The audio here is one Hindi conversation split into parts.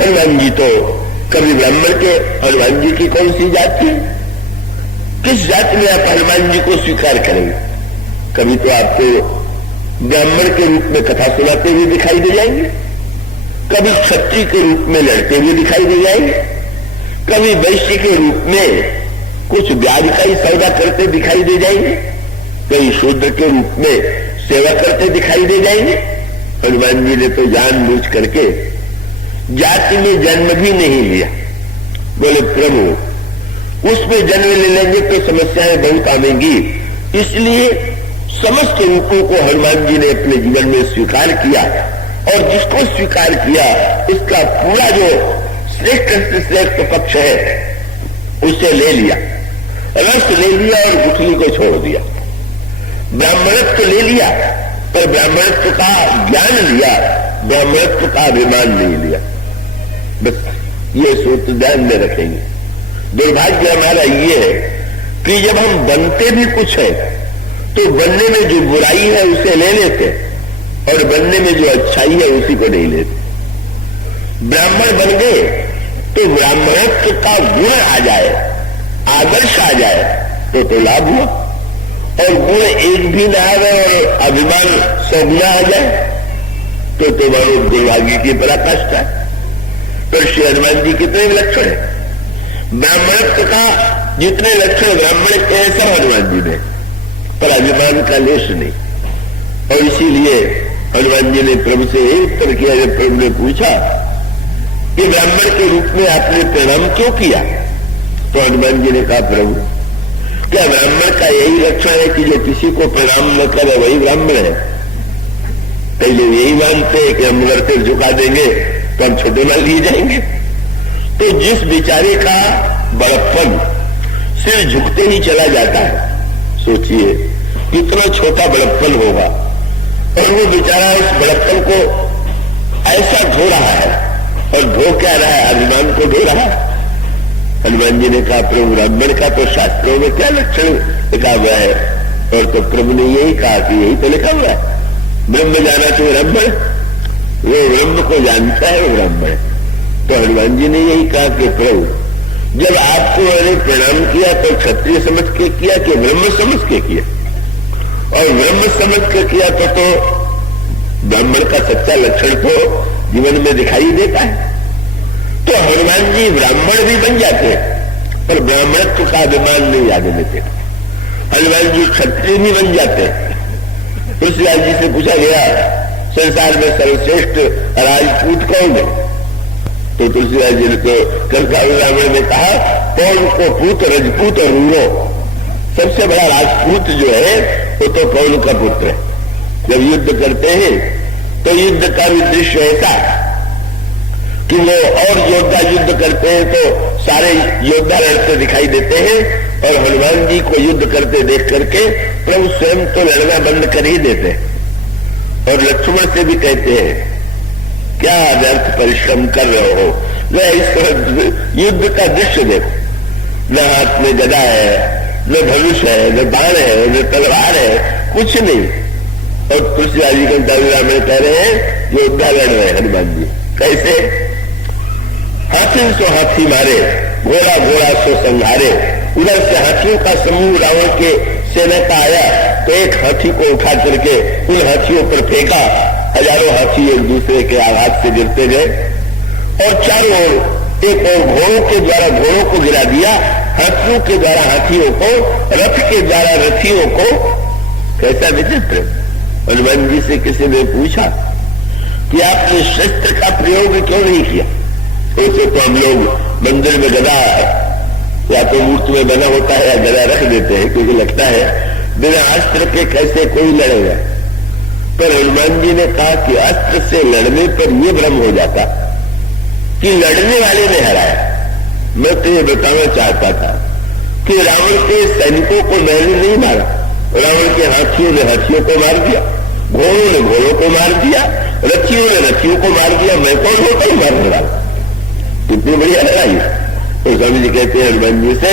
हनुमान जी तो कभी ब्राह्मण के, हनुमान जी की कौन सी जाति है, किस जाति में आप हनुमान जी को स्वीकार करेंगे? कभी तो आपको ब्राह्मण के रूप में कथा सुनाते हुए दिखाई दे जाएंगे, कभी क्षत्रिय के रूप में लड़ते हुए दिखाई दे जाएंगे, कभी वैश्य के रूप में कुछ ब्याज का ही सौदा करते दिखाई दे जाएंगे, कभी शूद्र के रूप में सेवा करते दिखाई दे जाएंगे। हनुमान जी ने तो जानबूझ करके जाति में जन्म भी नहीं लिया। बोले प्रभु उसमें जन्म ले लेंगे तो समस्याएं बहुत आएंगी, इसलिए समस्त रूपों को हनुमान जी ने अपने जीवन में स्वीकार किया, और जिसको स्वीकार किया इसका पूरा जो श्रेष्ठ से श्रेष्ठ पक्ष है उसे ले लिया, रस ले लिया और गुठली को छोड़ दिया। ब्राह्मणत्व ले लिया पर ब्राह्मणत्व का ज्ञान लिया, ब्राह्मणत्व का अभिमान नहीं लिया। बस ये सूत्र ध्यान में रखेंगे। दुर्भाग्य हमारा ये है कि जब हम बनते भी कुछ है तो बनने में जो बुराई है उसे ले लेते और बनने में जो अच्छाई है उसी को नहीं लेते। ब्राह्मण बन गए तो ब्राह्मणत्व का गुण आ जाए, आदर्श आ जाए तो लाभ हुआ, और गुण एक भी न आवे और अभिमान सौगुना आ जाए तो मानो दुर्भाग्य की पराकाष्ठा है। पर श्री हनुमान जी कितने लक्षण है, ब्राह्मणत्व का जितने लक्षण ब्राह्मण के हैं सब हनुमान जी ने, पर अभिमान का लेश नहीं। और इसीलिए हनुमान जी ने प्रभु से उत्तर किया। जब प्रभु ने पूछा कि ब्राह्मण के रूप में आपने प्रणाम क्यों किया, तो हनुमान जी ने कहा प्रभु क्या ब्राह्मण का यही लक्षण है कि जो किसी को प्रणाम न करे वही ब्राह्मण है? कई लोग यही मानते हैं कि हम घर सिर झुका देंगे तो हम छोटे मान लिए जाएंगे। तो जिस बेचारे का बड़प्पन सिर झुकते ही चला जाता है, सोचिए कितना छोटा बड़प्पन होगा, और वो बेचारा उस बड़प्पन को ऐसा ढो रहा है, और ढो क्या रहा है, अभिमान को ढो रहा है। हनुमान जी ने कहा प्रभु ब्राह्मण का तो शास्त्रों में क्या लक्षण लिखा हुआ है, और तो प्रभु ने यही कहा कि यही तो लिखा हुआ है, ब्रह्म जाना तो ब्राह्मण, वो ब्रह्म को जानता है वो ब्राह्मण। तो हनुमान जी ने यही कहा कि प्रभु जब आपको मैंने प्रणाम किया तो क्षत्रिय समझ के किया कि ब्रह्म समझ के किया, और ब्रह्म समझ के किया तो ब्राह्मण का सच्चा लक्षण तो जीवन में दिखाई देता है। तो हनुमान जी ब्राह्मण भी बन जाते हैं पर ब्राह्मणत्व का अभिमान नहीं आने देते। हनुमान जी क्षत्रिय भी बन जाते हैं। तुलसीदास जी से पूछा गया संसार में सर्वश्रेष्ठ राजपूत कौन है, तो तुलसीदास जी ने तो कलका ब्राह्मण ने कहा पौन को पूत रजपूत और रूरो, सबसे बड़ा राजपूत जो है वो तो पौन का पुत्र है। जब युद्ध करते हैं तो युद्ध का भी दृश्य ऐसा कि वो और योद्धा युद्ध करते हैं तो सारे योद्धा लड़ते दिखाई देते हैं, और हनुमान जी को युद्ध करते देख करके प्रभु स्वयं तो लड़ना बंद कर ही देते हैं, और लक्ष्मण से भी कहते हैं क्या व्यर्थ परिश्रम कर रहे हो, न इस युद्ध का दृश्य देखो, न हाथ में गदा है, न धनुष है, न बाण है, न तलवार है, कुछ नहीं। और तुलसीदास जी कंटाला में कह रहे हैं योद्धा लड़ रहे हनुमान जी, कैसे? हाथी सो हाथी मारे, घोड़ा घोड़ा सो संहारे। उधर से हाथियों का समूह रावण के सेना का आया तो एक हाथी को उठा करके उन हाथियों पर फेंका, हजारों हाथी एक दूसरे के आघात से गिरते गए, और चारों ओर एक और घोड़ों के द्वारा घोड़ों को गिरा दिया, हाथियों के द्वारा हाथियों को, रथ के द्वारा रथियों को। कैसा विचित्र! हनुमान जी से किसी ने पूछा कि आपने शस्त्र का प्रयोग क्यों नहीं किया? ऐसे तो हम लोग मंदिर में गदा या तो मूर्ति में बना होता है या गदा रख देते हैं, क्योंकि लगता है बिना अस्त्र के कैसे कोई लड़ेगा। पर हनुमान जी ने कहा कि अस्त्र से लड़ने पर यह भ्रम हो जाता कि लड़ने वाले ने हराया। मैं तो ये बताना चाहता था कि रावण के सैनिकों को मैंने नहीं मारा, रावण के हाथियों ने हाथियों को मार दिया, घोड़ों ने घोड़ों को मार दिया, रथियों ने रथियों को मार दिया, मैं कौन होता हूं मारने वाला? कितनी बढ़िया लड़ाई। तो स्वामी जी कहते हैं हनुमान जी से,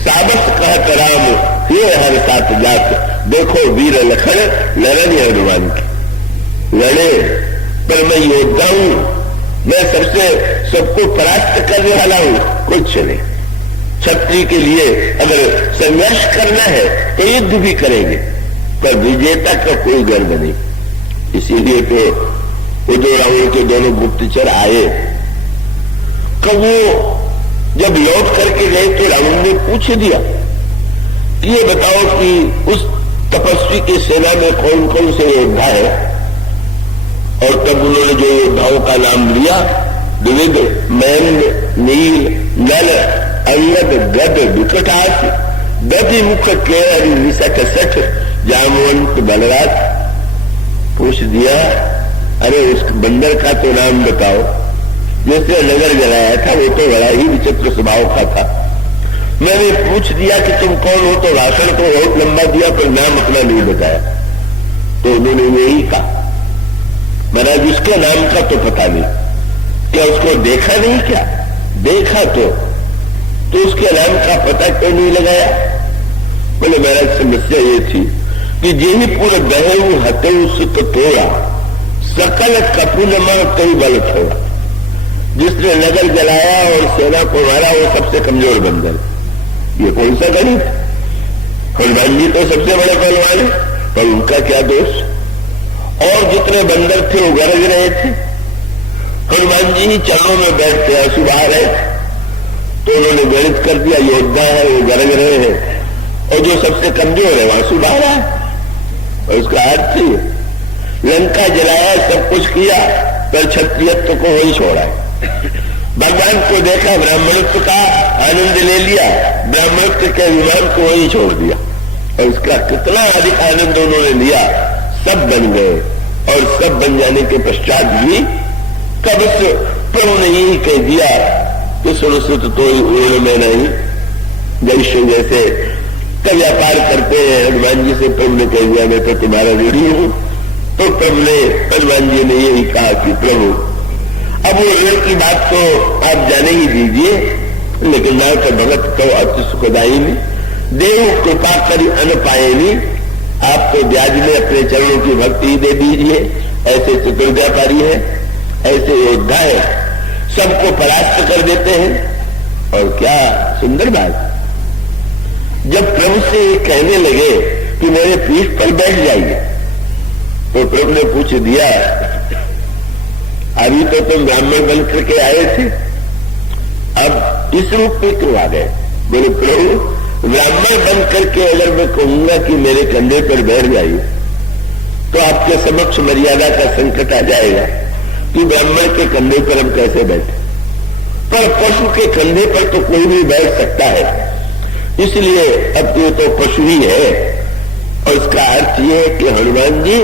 साबस कहत राम ये हर साथ जात, देखो वीर लखन लड़न हनुमान की। लड़े पर मैं योद्धा हूं, मैं सबको परास्त करने वाला हूं, कुछ नहीं। क्षत्रिय के लिए अगर संघर्ष करना है तो युद्ध भी करेंगे, पर विजेता का कोई गर्व नहीं। इसीलिए तो वो जो रावण के दोनों गुप्तचर आए, कब वो जब लौट करके गए तो रावण ने पूछ दिया कि ये बताओ कि उस तपस्वी की सेना में कौन कौन से योद्धा है। और तब उन्होंने जो योद्धाओं का नाम लिया, द्विविद, महेंद्र, नील, नल, अंगद, गद, विकटास, दधिमुख, केहरि, निसठ, सठ, जामवंत, बलराज। पूछ दिया, अरे उस बंदर का तो नाम बताओ जिसने नगर जलाया था, वो तो बड़ा ही विचित्र स्वभाव का था। मैंने पूछ दिया कि तुम कौन हो, तो भाषण तो बहुत लंबा दिया पर नाम अपना नहीं बताया। तो उन्होंने यही कहा, महाराज उसके नाम का तो पता नहीं। क्या उसको देखा नहीं? क्या देखा तो उसके नाम का पता क्यों नहीं लगाया? बोले महाराज समस्या ये थी कि जेही पूरे दहेऊ हतेऊ सुत तोड़ा, सकल कपूनमा कई बल थोड़ा। जिसने नगर जलाया और सेना को मारा वो सबसे कमजोर बंदर। ये कौन सा गणित? हनुमान जी तो सबसे बड़े पहलवान है, पर उनका क्या दोष? और जितने बंदर थे वो गरज रहे थे। हनुमान जी ही चरणों में बैठते आंसू बहा रहे थे, तो उन्होंने गणित कर दिया, योद्धा है वो गरज रहे हैं, और जो सबसे कमजोर है वो आंसू बहा रहा है। और उसका अर्थ ही लंका जलाया, सब कुछ किया, पर क्षत्रियत्व को वही छोड़ा है। भगवान को देखा, ब्राह्मणत्व का आनंद ले लिया, ब्राह्मणत्व के अभिमान को वही छोड़ दिया। और उसका कितना अधिक आनंद उन्होंने लिया, सब बन गए। और सब बन जाने के पश्चात भी कब से प्रभु ने यही कह दिया कि सुनसुत तो में नहीं, जैसे कब व्यापार करते हैं हनुमान जी से प्रभु ने कह दिया मैं तो तुम्हारा ऋणी हूं। तो प्रभु ने, हनुमान जी ने यही कहा कि प्रभु अब वो ऋण की बात तो आप जाने ही दीजिए, लेकिन ना तो भगत तो अति सुखदायी में देव कृपा करी अन पाएनी, आपको ब्याज में अपने चरणों की भक्ति दे दीजिए। ऐसे चतुर व्यापारी है, ऐसे योद्धा है, सबको परास्त कर देते हैं। और क्या सुंदर बात, जब प्रभु से कहने लगे कि मेरे पीठ पर बैठ जाइए, तो प्रभु ने पूछ दिया, अभी तो तुम ब्राह्मण बन करके आए थे, अब इस रूप में क्यों आ गए? बोले प्रभु ब्राह्मण बन करके अगर मैं कहूंगा कि मेरे कंधे पर बैठ जाइए, तो आपके समक्ष मर्यादा का संकट आ जाएगा कि ब्राह्मण के कंधे पर हम कैसे बैठे। पर पशु के कंधे पर तो कोई भी बैठ सकता है, इसलिए अब ये तो पशु ही है। और इसका अर्थ ये है कि हनुमान जी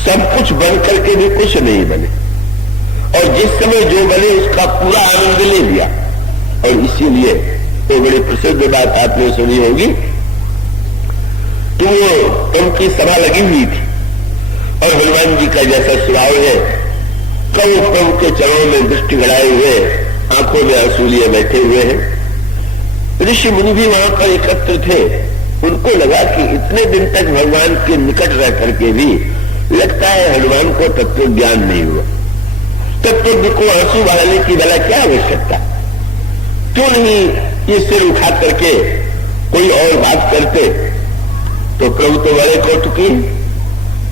सब कुछ बन करके भी कुछ नहीं बने, और जिस समय जो बने उसका पूरा आनंद ले लिया। और इसीलिए तो बड़ी प्रसिद्ध बात आपने सुनी होगी कि वो उनकी सभा लगी हुई थी, और हनुमान जी का जैसा स्वभाव है, कब प्रभु के चरणों में दृष्टि गड़ाए हुए, आंखों में आंसू लिए बैठे हुए हैं। ऋषि मुनि भी वहां पर एकत्र थे। उनको लगा कि इतने दिन तक भगवान के निकट रह करके भी लगता है हनुमान को तत्व ज्ञान नहीं हुआ। तत्व को आंसू बहाने की भला क्या आवश्यकता? क्यों नहीं ये सिर उठा करके कोई और बात करते? तो प्रभु तो बड़े कौतुकी,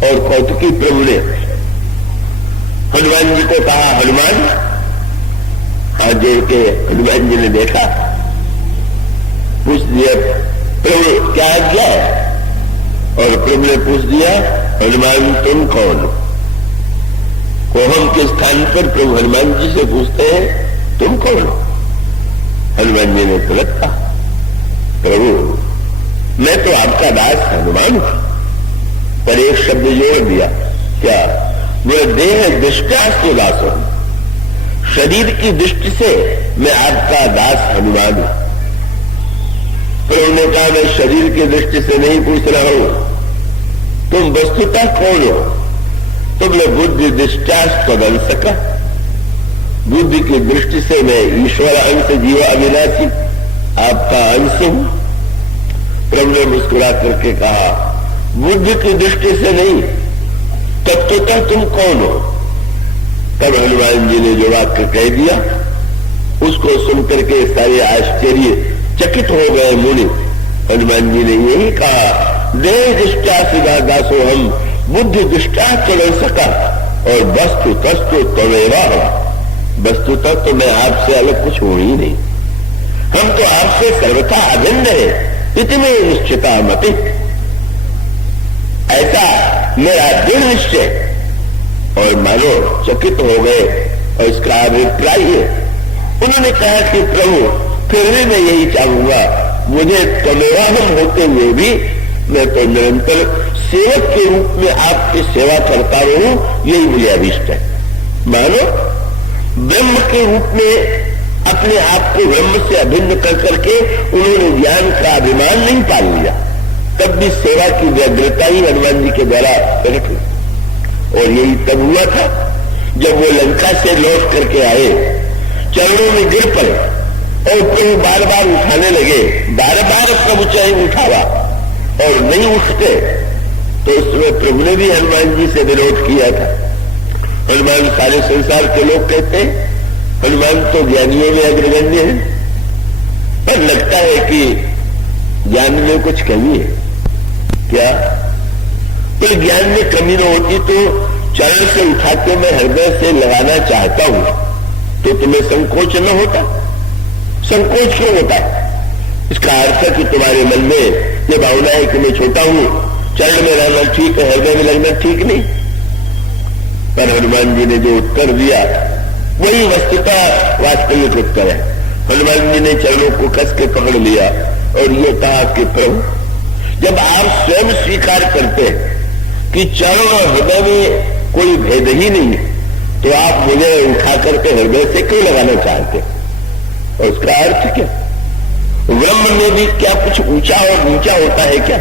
और कौतुकी प्रभु ने हनुमान जी को कहा, हनुमान, हाथ जोड़ के हनुमान जी ने देखा, पूछ दिया प्रभु क्या आज्ञा है? और प्रभु ने पूछ दिया, हनुमान तुम कौन हो? कोहम के स्थान पर प्रभु हनुमान जी से पूछते हैं तुम कौन हो? हनुमान जी ने तुरंत कहा, प्रभु मैं तो आपका दास हनुमान हूं। पर एक शब्द जोड़ दिया, क्या? बोले देह दृष्टास्तु दास हूं, शरीर की दृष्टि से मैं आपका दास हनुमान हूं। प्रभु ने कहा मैं शरीर की दृष्टि से नहीं पूछ रहा हूं, तुम वस्तुतः कौन हो? तुमने बुद्धि दृष्टास्तु सका, बुद्धि की दृष्टि से मैं ईश्वर अंश जीव अविनाशी आपका अंश हूं। प्रभु ने मुस्कुरा करके कहा, बुद्धि की दृष्टि से नहीं, तत्वतः तुम कौन हो? तब हनुमान जी ने जो वाक्य कह दिया उसको सुनकर के सारे आश्चर्य चकित हो गए मुनि। हनुमान जी ने यही कहा, देह दृष्टा सिदा दासो हम, बुद्धि दृष्टा चलो सका, और वस्तु तस्तु तमेवा, वस्तुतः तो मैं आपसे अलग कुछ हूं ही नहीं, हम तो आपसे सर्वथा अभिन्न है। इतने निश्चिता मति, ऐसा मेरा दृढ़ निश्चय। और मानो चकित हो गए। और इसका अभिप्राय उन्होंने कहा कि प्रभु फिर भी मैं यही चाहूंगा, मुझे तमेवा हम होते हुए भी मैं तो निरंतर सेवक के रूप में आपकी सेवा करता रहूं, यही मुझे अभिष्ट है। मानो ब्रह्म के रूप में अपने आप को ब्रह्म से अभिन्न कर करके उन्होंने ज्ञान का अभिमान नहीं पाल लिया, तब भी सेवा की व्यग्रता ही हनुमान जी के द्वारा प्रकट हुई। और यही तब हुआ था जब वो लंका से लौट करके आए, चरणों में गिर पड़े और प्रभु बार बार उठाने लगे। बार बार प्रभु चाहे उठावा और नहीं उठते, तो उसमें प्रभु ने भी हनुमान जी से विरोध किया था। हनुमान, सारे संसार के लोग कहते हैं हनुमान तो ज्ञानियों में अग्रगण्य है, पर लगता है कि ज्ञान में कुछ कमी है। क्या कोई ज्ञान में कमी न होती तो चरण से उठा के मैं हृदय से लगाना चाहता हूं तो तुम्हें संकोच न होता? संकोच क्यों होता? इसका अर्थ है कि तुम्हारे मन में यह भावना है कि मैं छोटा हूं, चरण में रहना ठीक है, हृदय में लगना ठीक नहीं। पर हनुमान जी ने जो उत्तर दिया वही वस्तुतः वास्तविक उत्तर है। हनुमान जी ने चरणों को कस के पकड़ लिया और ये कहा कि प्रभु, जब आप स्वयं स्वीकार करते हैं कि चरण और हृदय में कोई भेद ही नहीं है, तो आप मुझे उठा करके हृदय से क्यों लगाना चाहते? और उसका अर्थ क्या? ब्रह्म में भी क्या कुछ ऊंचा और नीचा होता है क्या?